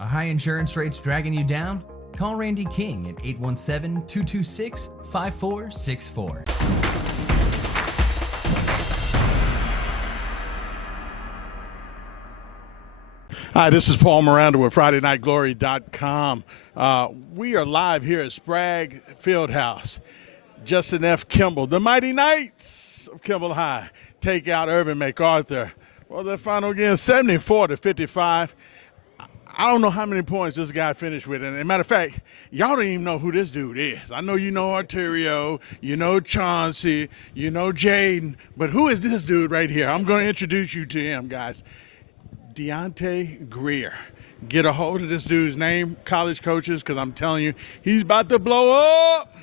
Are high insurance rates dragging you down? Call Randy King at 817-226-5464. Hi, this is Paul Miranda with FridayNightGlory.com. We are live here at Sprague Fieldhouse. Justin F. Kimball, the Mighty Knights of Kimball High, take out Irvin MacArthur. Well, the final again, 74-55. I don't know how many points this guy finished with. And as a matter of fact, y'all don't even know who this dude is. I know you know Arterio, you know Chauncey, you know Jaden, but who is this dude right here? I'm going to introduce you to him, guys. Deontay Greer. Get a hold of this dude's name, college coaches, because I'm telling you, he's about to blow up.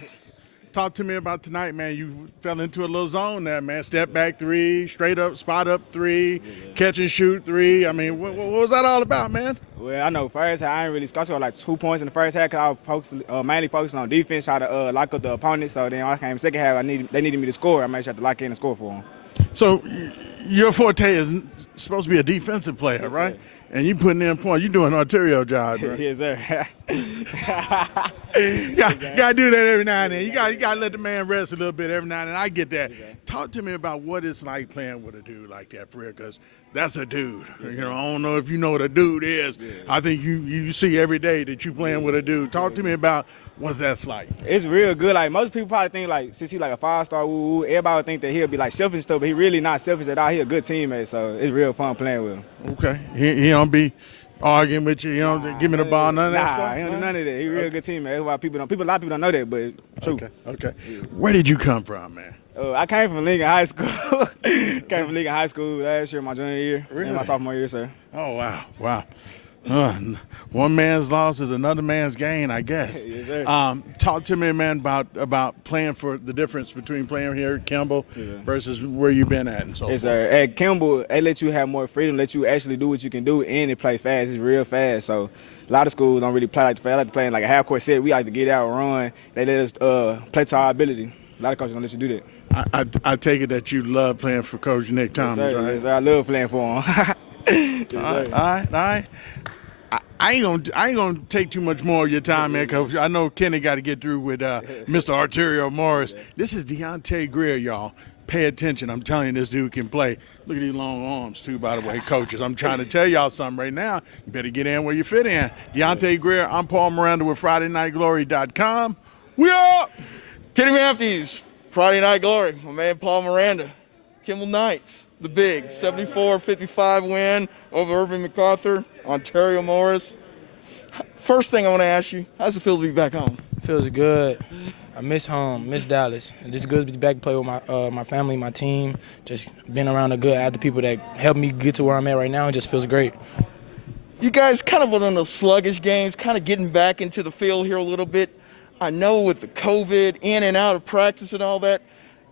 Talk to me about tonight, man. You fell into a little zone there, man. Step back three, straight up, spot up three, catch and shoot three. I mean, what was that all about, man? Well, I know first half I didn't really score like 2 points in the first half because I was mainly focusing on defense, try to lock up the opponent. So then when I came second half, they needed me to score. I made sure to lock in and score for them. So your forte is supposed to be a defensive player, Yes, right? Sir. And you putting in points. You doing Arterio job, right? Yes, sir. You gotta do that every now and then. You gotta let the man rest a little bit every now and then. I get that. Talk to me about what it's like playing with a dude like that, for real, because that's a dude. You know, I don't know if you know what a dude is. Yeah. I think you see every day that you playing with a dude. Talk to me about what that's like. It's real good. Like most people probably think like since he's like a 5-star, everybody would think that he'll be like selfish and stuff, but he really not selfish at all. He a good teammate, so it's real fun playing with him. Okay, he don't be arguing with you. You don't give me the ball, none of that stuff. He don't do none of that. He a real good teammate. That's why a lot of people don't know that, but true. Okay. Where did you come from, man? I came from Lincoln High School. Came from Lincoln High School last year, my junior year, really? and my sophomore year, sir. Oh wow. One man's loss is another man's gain, I guess. Yes, sir. Talk to me, man, about playing, for the difference between playing here at Kimball versus where you've been at and so Yes, forth. sir. At Kimball, they let you have more freedom, let you actually do what you can do, and they play fast. It's real fast. So a lot of schools don't really play like that. I like to play in like a half-court set. We like to get out and run. They let us play to our ability. A lot of coaches don't let you do that. I take it that you love playing for Coach Nick Thomas, yes, sir. right? Yes, sir. I love playing for him. Yes, all right. I ain't gonna take too much more of your time, man, because I know Kenny got to get through with Mr. Arterial Morris. This is Deontay Greer, y'all. Pay attention. I'm telling you, this dude can play. Look at these long arms, too, by the way, coaches. I'm trying to tell y'all something right now. You better get in where you fit in. Deontay Greer, I'm Paul Miranda with FridayNightGlory.com. We up! Kenny Matthews, Friday Night Glory. My man Paul Miranda, Kimball Knights, the big 74-55 win over Irvin MacArthur, Arterial Morris. First thing I want to ask you, how's it feel to be back home? Feels good. I miss home, miss Dallas. It's just good to be back and play with my family, my team. Just being around the people that helped me get to where I'm at right now. It just feels great. You guys kind of on those sluggish games, kind of getting back into the field here a little bit. I know with the COVID, in and out of practice and all that,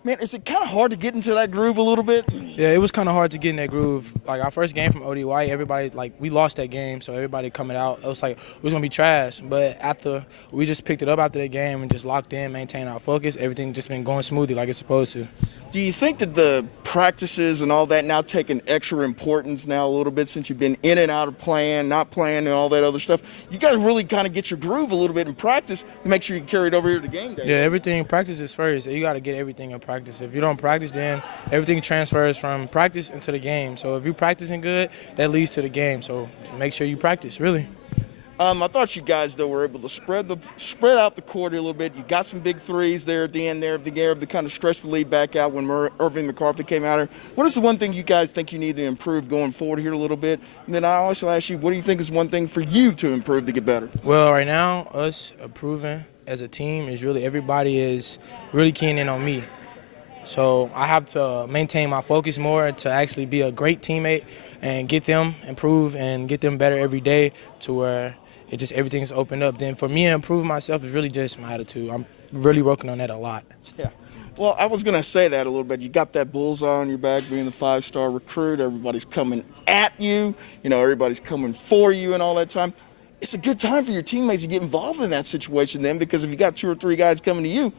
man, is it kind of hard to get into that groove a little bit? Yeah, it was kind of hard to get in that groove. Like our first game from ODY, everybody, we lost that game, so everybody coming out, it was like it was going to be trash. But after we just picked it up after that game and just locked in, maintained our focus, everything just been going smoothly like it's supposed to. Do you think that the practices and all that now take an extra importance now a little bit since you've been in and out of playing, not playing and all that other stuff? You got to really kind of get your groove a little bit in practice to make sure you carry it over here to game day. Yeah, everything, practice is first. You got to get everything in practice. If you don't practice, then everything transfers from practice into the game. So if you're practicing good, that leads to the game. So make sure you practice, really. I thought you guys, though, were able to spread out the court a little bit. You got some big threes there at the end there of the game to kind of stretch the lead back out when Irvin MacArthur came out here. What is the one thing you guys think you need to improve going forward here a little bit? And then I also ask you, what do you think is one thing for you to improve to get better? Well, right now, us improving as a team is really everybody is really keying in on me. So I have to maintain my focus more to actually be a great teammate and get them improve and get them better every day to where it just everything's opened up. Then for me to improve myself is really just my attitude. I'm really working on that a lot. Yeah. Well, I was going to say that a little bit. You got that bullseye on your back being the 5-star recruit. Everybody's coming at you. You know, everybody's coming for you and all that time. It's a good time for your teammates to get involved in that situation then, because if you got 2 or 3 guys coming to you,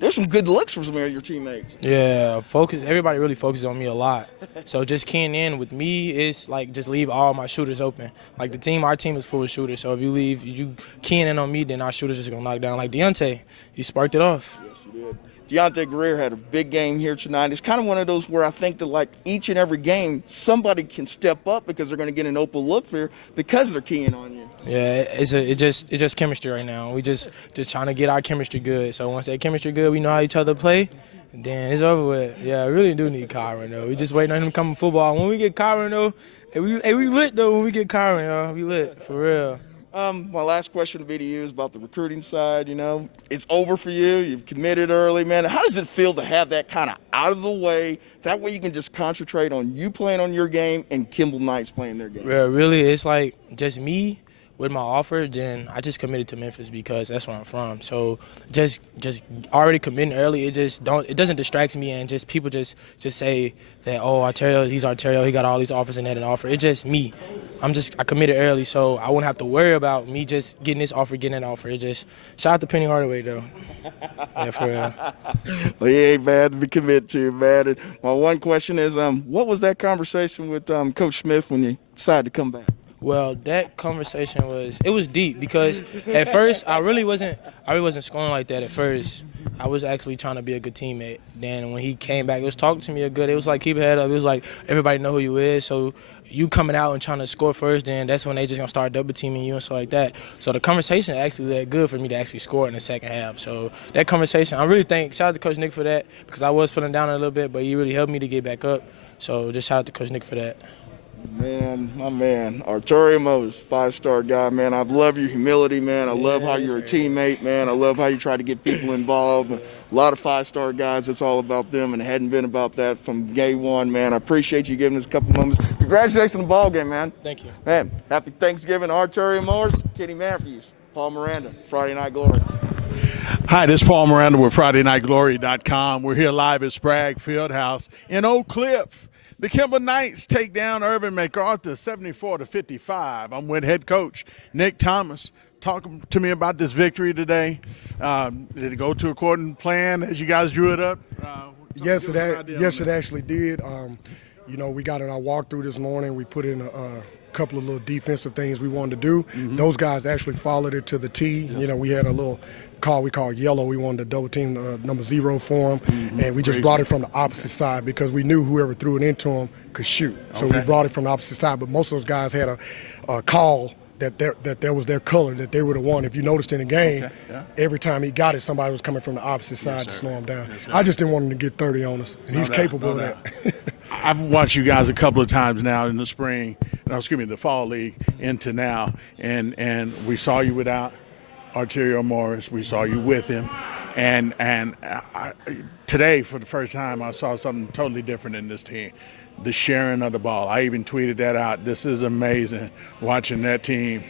there's some good looks for some of your teammates. Yeah, focus. Everybody really focuses on me a lot. So just keying in with me is like just leave all my shooters open. Like our team is full of shooters. So if you keying in on me, then our shooters just gonna knock down. Like Deonte, he sparked it off. Yes, he did. Deontay Greer had a big game here tonight. It's kind of one of those where I think that like each and every game, somebody can step up because they're going to get an open look here because they're keying on you. Yeah, it's just chemistry right now. We just trying to get our chemistry good. So once that chemistry good, we know how each other play. Then it's over with. Yeah, I really do need Kyron though. We just waiting on him to come in football. When we get Kyron though, we lit though. When we get Kyron, y'all, we lit for real. My last question would be to you is about the recruiting side. You know, it's over for you. You've committed early, man. How does it feel to have that kind of out of the way? That way you can just concentrate on you playing on your game and Kimball Knights playing their game. Yeah, really, it's like just me with my offer. Then I just committed to Memphis because that's where I'm from. So just already committing early, it doesn't distract me, and just people just say that, oh, Arterio, he's Arterio, he got all these offers and had an offer. It's just me. I committed early, so I wouldn't have to worry about me just getting this offer, getting that offer. It just shout out to Penny Hardaway though. Yeah, for real. Well, he ain't bad to be committed to, man. And my one question is, what was that conversation with Coach Smith when you decided to come back? Well, that conversation was deep because at first I really wasn't scoring like that at first. I was actually trying to be a good teammate. Then when he came back, it was talking to me a good. It was like, keep your head up. It was like, everybody know who you is. So you coming out and trying to score first, then that's when they just going to start double teaming you and stuff like that. So the conversation actually led good for me to actually score in the second half. So that conversation, I really shout out to Coach Nick for that because I was feeling down a little bit, but he really helped me to get back up. So just shout out to Coach Nick for that. Man, my man, Arterial Morris, 5-star guy, man. I love your humility, man. I love how you're a teammate, man. I love how you try to get people involved. A lot of 5-star guys, it's all about them, and it hadn't been about that from day one, man. I appreciate you giving us a couple moments. Congratulations on the ball game, man. Thank you. Man, happy Thanksgiving, Arterial Morris, Kenny Matthews, Paul Miranda, Friday Night Glory. Hi, this is Paul Miranda with FridayNightGlory.com. We're here live at Sprague Fieldhouse in Oak Cliff. The Kimball Knights take down Irvin MacArthur 74-55. I'm with head coach Nick Thomas. Talk to me about this victory today. Did it go to according to plan as you guys drew it up? Yes, it actually did. You know, we got in our walkthrough this morning. We put in a couple of little defensive things we wanted to do. Mm-hmm. Those guys actually followed it to the T. Yes. You know, we had a little call we called yellow. We wanted to double team number 0 for him, and we just brought it from the opposite side because we knew whoever threw it into him could shoot. So we brought it from the opposite side, but most of those guys had a call that was their color, that they were the one. If you noticed in the game, every time he got it, somebody was coming from the opposite side to slow him down. Yes, I just didn't want him to get 30 on us, and he's capable of that. I've watched you guys a couple of times now in the the fall league into now, and we saw you without Arterial Morris. We saw you with him, and today for the first time I saw something totally different in this team. The sharing of the ball. I even tweeted that out. This is amazing watching that team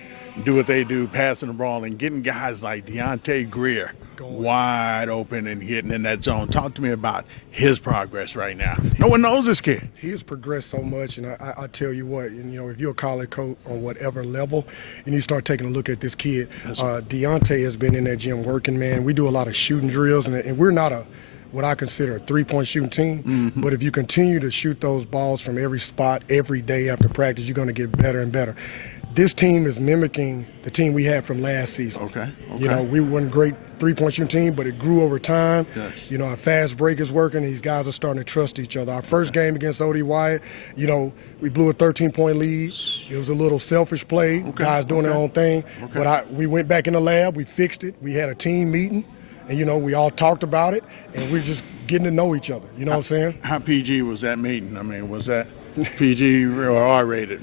do what they do, passing the ball and getting guys like Deontay Greer wide open and getting in that zone. Talk to me about his progress right now. No one knows this kid. He has progressed so much, and I tell you what, and, you know, if you're a college coach on whatever level, and you start taking a look at this kid, Deonte has been in that gym working, man. We do a lot of shooting drills, and we're not what I consider a three-point shooting team, but if you continue to shoot those balls from every spot every day after practice, you're going to get better and better. This team is mimicking the team we had from last season. Okay. You know, we weren't a great three-point shooting team, but it grew over time. Yes. You know, our fast break is working, and these guys are starting to trust each other. Our first game against O.D. Wyatt, you know, we blew a 13-point lead. It was a little selfish play, guys doing their own thing. But we went back in the lab, we fixed it. We had a team meeting, and, you know, we all talked about it, and we're just getting to know each other. You know what I'm saying? How PG was that meeting? I mean, was that PG or R-rated?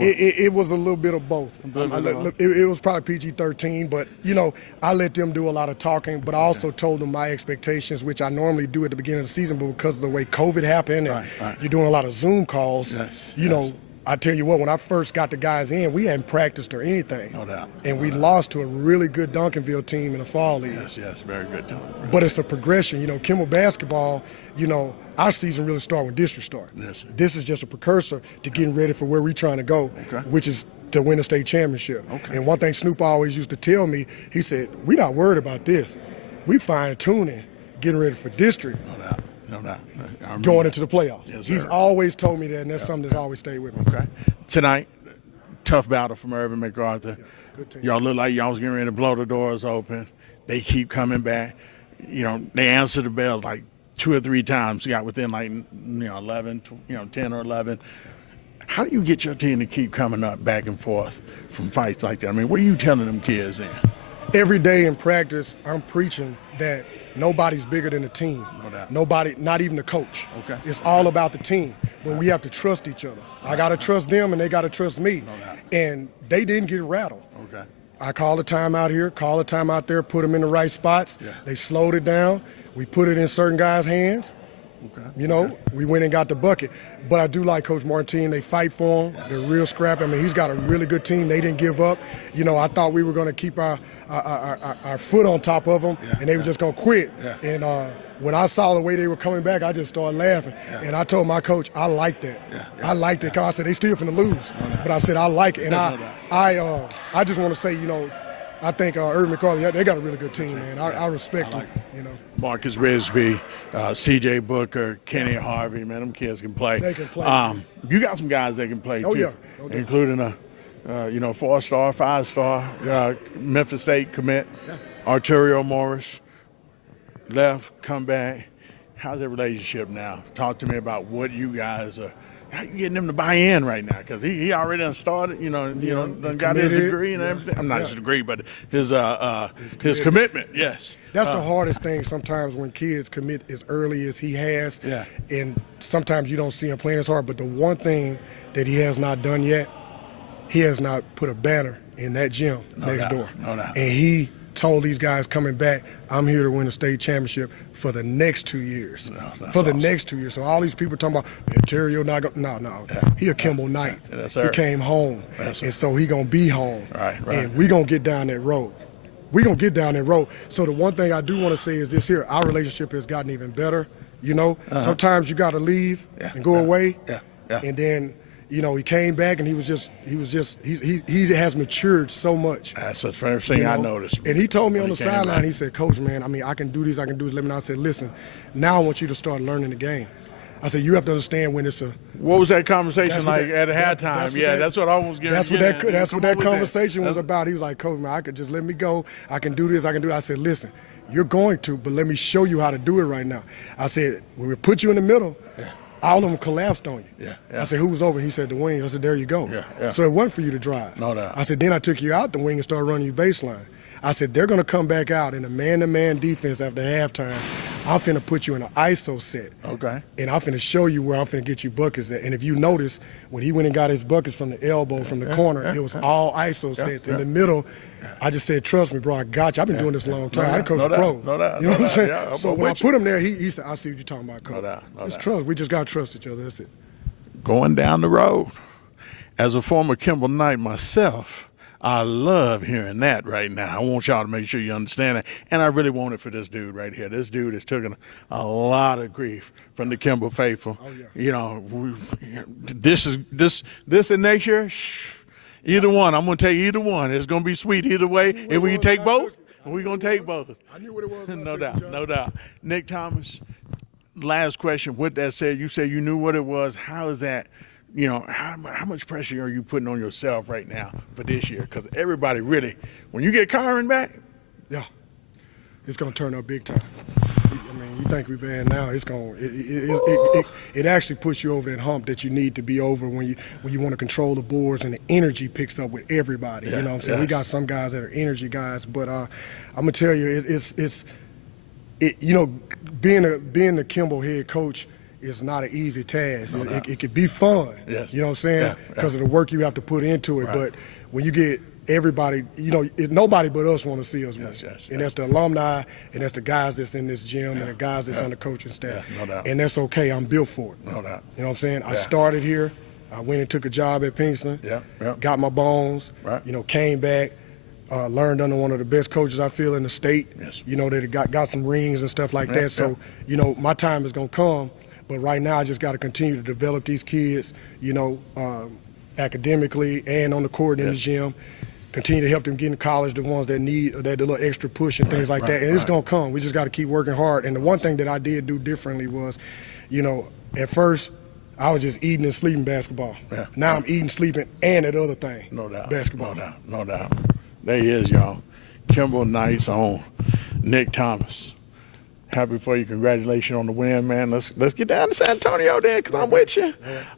It was a little bit of both. It was probably PG-13, but, you know, I let them do a lot of talking, but I also told them my expectations, which I normally do at the beginning of the season, but because of the way COVID happened and you're doing a lot of Zoom calls, you know, I tell you what, when I first got the guys in, we hadn't practiced or anything. No doubt. And we lost to a really good Duncanville team in the fall league. Yes, very good. But it's a progression. You know, Kimball basketball, you know, our season really started when district started. Yes. This is just a precursor to getting ready for where we're trying to go, which is to win a state championship. And one thing Snoop always used to tell me, he said, we're not worried about this. We fine-tuning getting ready for district. No doubt. No doubt. Going into the playoffs. Yes, He's sir. always told me that, and that's something that's always stayed with me. Okay. Tonight, tough battle from Irvin MacArthur. Good team. Y'all look like y'all was getting ready to blow the doors open. They keep coming back. You know, they answer the bell like 2 or 3 times. You got within like 11, 10 or 11. How do you get your team to keep coming up back and forth from fights like that? I mean, what are you telling them kids then? Every day in practice, I'm preaching that nobody's bigger than the team. No doubt. Nobody, not even the coach. Okay. It's all about the team. But we have to trust each other. I got to trust them, and they got to trust me. No doubt. And they didn't get rattled. Okay. I called a timeout here, called a timeout there, put them in the right spots. Yeah. They slowed it down. We put it in certain guys' hands. Okay. You know, we went and got the bucket. But I do like Coach Martin's team. They fight for him. Yes. They're real scrappy. I mean, he's got a really good team. They didn't give up. You know, I thought we were going to keep our foot on top of them, and they were just going to quit. Yeah. And when I saw the way they were coming back, I just started laughing. Yeah. And I told my coach, I like that. Yeah. I liked it. Cause I said, they still finna lose. But I said, I like it. And I just want to say, you know, I think Irvin MacArthur, they got a really good team, man. I respect them, you know. Marcus Risby, C.J. Booker, Kenny Harvey, man, them kids can play. They can play. You got some guys that can play, Oh, too, yeah. No doubt. including a 4-star, 5-star Memphis State commit, Arterial Morris, left, come back. How's that relationship now? Talk to me about what you guys are. How you getting him to buy in right now? Because he already done started, done got his degree and everything. I'm not his degree, but his commitment, yes. That's the hardest thing sometimes when kids commit as early as he has. Yeah. And sometimes you don't see him playing as hard. But the one thing that he has not done yet, he has not put a banner in that gym next door. No doubt. And he told these guys coming back, I'm here to win a state championship for the next 2 years. That's awesome. Next 2 years. So all these people talking about Arterio not going. No. Yeah. He a Kimball Knight. Yes, he sir. came home. Yes, sir. And so he going to be home. Right. And we going to get down that road. We're going to get down that road. So the one thing I do want to say is this here, our relationship has gotten even better. You know, sometimes you got to leave and go away. Yeah. And then, he came back and he has matured so much. That's the first thing I noticed. And he told me on the came sideline, back. he said, Coach, man, I mean, I can do this. Let me know. I said, listen, now I want you to start learning the game. I said, you have to understand when it's a. What was that conversation That's what like that- at that's halftime? what That's what I was getting. That's what that conversation was about. He was like, Coach, man, I could just let me go. I can do this. I can do that. I said, listen, you're going to, but let me show you how to do it right now. I said, when we put you in the middle, all of them collapsed on you. Yeah. I said, who was open? He said, the wing. I said, there you go. Yeah. So it wasn't for you to drive. No doubt. I said, then I took you out the wing and started running you baseline. I said, they're going to come back out in a man-to-man defense after halftime. I'm finna put you in an ISO set. Okay. And I'm finna show you where I'm finna get you buckets at. And if you notice, when he went and got his buckets from the elbow, from the corner, it was all ISO sets. In the middle, I just said, trust me, bro, I got you. I've been doing this a long time. I coached the pros. No doubt. You know what I'm saying? Yeah, so when I put him there, he said, I see what you're talking about, Coach. No doubt. It's trust. We just got to trust each other. That's it. Going down the road. As a former Kimball Knight myself, I love hearing that right now. I want y'all to make sure you understand that. And I really want it for this dude right here. This dude has taken a lot of grief from the Kimball faithful. Oh, yeah. You know, this and next year, either one. I'm going to take either one. It's going to be sweet either way. If we can take both, we're going to take both. I knew what it was. No doubt. Nick Thomas, last question. With that said, you said you knew what it was. How is that? How much pressure are you putting on yourself right now for this year? Because everybody really, when you get Kyron back, yeah, it's gonna turn up big time. I mean, you think we're bad now? It's it actually puts you over that hump that you need to be over when you want to control the boards and the energy picks up with everybody. Yeah, you know what I'm saying? yes. We got some guys that are energy guys, but I'm gonna tell you, being the Kimball head coach is not an easy task. It could be fun. Yes. You know what I'm saying? Because of the work you have to put into it. Right. But when you get everybody, nobody but us want to see us win. Yes. And that's the alumni, and that's the guys that's in this gym, and the guys that's on the coaching staff. Yeah, no doubt. And that's okay. I'm built for it. No doubt. You know what I'm saying? I started here. I went and took a job at Pinkston. Yeah. Got my bones. Right. Came back. Learned under one of the best coaches I feel in the state. Yes. That got some rings and stuff like that. So, my time is going to come. But right now, I just got to continue to develop these kids, academically and on the court in the gym. continue to help them get in college, the ones that need that little extra push and things like that. And it's going to come. We just got to keep working hard. And the one thing that I did do differently was, you know, at first I was just eating and sleeping basketball. Yeah. Now I'm eating, sleeping, and that other thing. No doubt. Basketball. No doubt. There he is, y'all. Kimball Knight's own Nick Thomas. Happy for you. Congratulations on the win, man. Let's get down to San Antonio then, because I'm with you.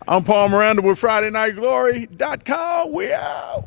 I'm Paul Miranda with FridayNightGlory.com. We out.